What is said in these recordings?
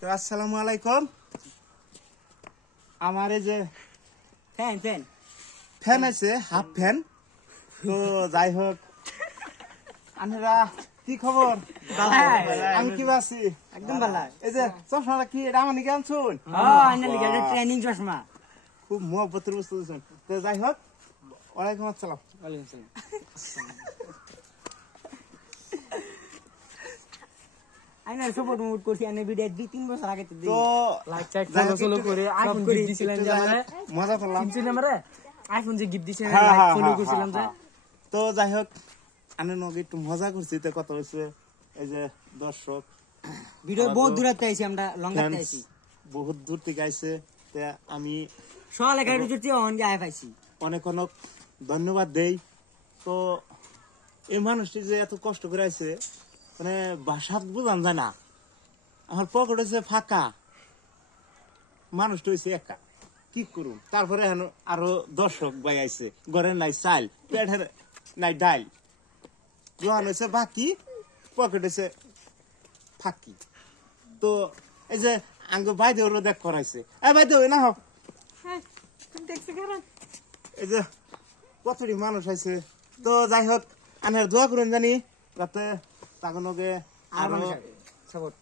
তো আসসালামু আলাইকুম। আমার এই যে ফ্যান আছে, হাফ ফ্যান। তো যাই হোক, আপনারা কি খবর? আমি কি আছি একদম ভালো। এই যে চশমাটা কি এটা আমার নিকে আনছুন? ট্রেনিং চশমা। খুব মহব্বতের বস্তু দিচ্ছেন। তো যাই হোক, ওয়ালাইকুম আসসালাম। আইনা সাপোর্ট মুড করছি আনে ভিডিও 2-3 বছর আগে তো লাইক চাইট ফলো করে আইফোন গিফট দিছিলেন যে আমারে মজা করলাম। চিনছেন আমারে আইফোন যে গিফট দিছিলেন হ্যাঁ, লাইক হ্যাঁ, ফলো হ্যাঁ, করছিলাম যে। হ্যাঁ। তো যাই হোক, আমি নগে একটু মজা করছি। তো কত হয়েছে এই যে দর্শক ভিডিও বহুত দূর থেকে আইছি আমরা লঙ্গা থেকে fans আইছি বহুত দূর থেকে আইছে। তো আমি সকালে গাড়ি উঠছি অন গে আই পাইছি। অনেক অনেক ধন্যবাদ দেই। তো এই মানুষটি যে এত কষ্ট করে আইছে, মানে ভাষা বুঝান যায় না। আমার পকেট হয়েছে ফাঁকা, মানুষটা হয়েছে একা, কি করুন। তারপরে আরো দর্শক ভাই আইছে, ঘরে নাই চাল, পেটের নাই ডাল, জোহান হয়েছে বাকি, পকেট হয়েছে ফাঁকি। তো এই যে আঙ্গ বাইদে ওরা দেখ করাইছে, বাইদে ওই না হোক, এই যে কতটি মানুষ আইছে। তো যাই হোক, আনার দোয়া করুন জানি যাতে তাকে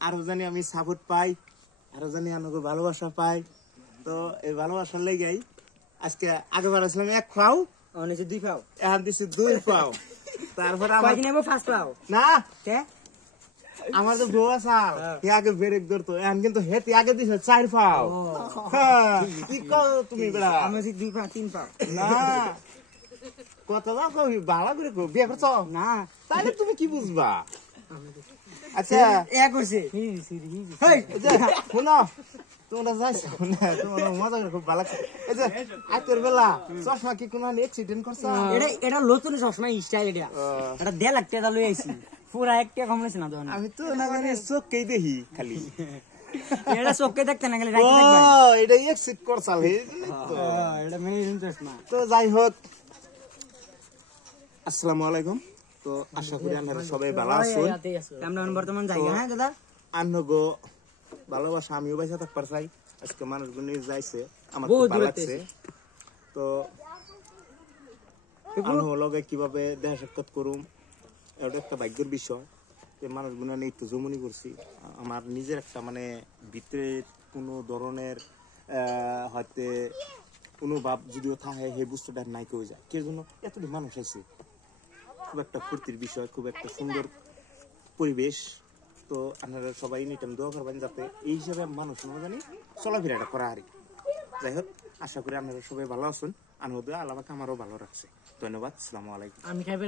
আরো জানি আমি সাপোর্ট পাই, আরো জানি আনকে ভালোবাসা পাই। তো এই ভালোবাসার লেগেই আজকে আগে বাড়াছিলাম 1 পাও, অনেছে 2 পাও, এখন দিচ্ছি 2 পাও। তারপরে আমার কয়দিন আগে ফার্স্ট পাও না তে আমার যে বউ আছে হে আগে ব্রেক ধরতো, এখন কিন্তু হেতে আগে দিছে 4 পাও। হ্যাঁ, কি কও তুমি বেড়া? আমি 2 পাও 3 পাও না কত না কবি বালা করে কো বিয়ে করছো না, তাহলে তুমি কি বুঝবা? আচ্ছা এ করছে হেই যে শোনো, তোমরা যাইছো না, তোমরা মজা করে খুব ভালো লাগছে। এই যে আজকের বেলা চশমা কি কোনো অ্যাক্সিডেন্ট করছো? এটা নতুন চশমা স্টাইল এটা 1.5 লাখ টাকা লই আইছি, পুরা 1 টাকা কম নিছ না দোকানে। আমি তো না জানি চোখকেই দেখি খালি, এটা চোখে দেখতে না গেলে ও এটা অ্যাক্সিড করছাল হে তো। এটা মেরিন চশমা। তো যাই হোক, আসসালামু আলাইকুম। তো আশা করি আপনারা সবাই ভালো আছেন। আমরা বর্তমান জায়গা হ্যাঁ দাদা আনগো ভালোবাসা আমিও বাইসা থাকবার চাই। আজকে মানুষগুলো যাইছে, আমার বহুত খুব ভালো দূরে লাগছে। তো আনহো লগে কিভাবে দেখা সাক্ষাৎ করুম, এটা একটা ভাগ্যের বিষয়। যে মানুষগুলো নিয়ে একটু জমনি করছি, আমার নিজের একটা মানে ভিতরে কোনো ধরনের হয়তো কোনো ভাব যদিও থাকে সেই বুঝতে নাই কেউ যায় কে জন্য এতটি মানুষ আছে। খুব একটা ফুর্তির বিষয়, খুব একটা সুন্দর পরিবেশ। তো আপনারা সবাই নিটাম দোয়া করবেন যাতে এই হিসাবে মানুষ না জানি চলাফেরাটা করা হারি। যাই হোক, আশা করি আপনারা সবাই ভালো আছেন। আনন্দ আল্লাহ আমারও ভালো রাখছে। ধন্যবাদ। আসসালামু আলাইকুম। আমি খাইবে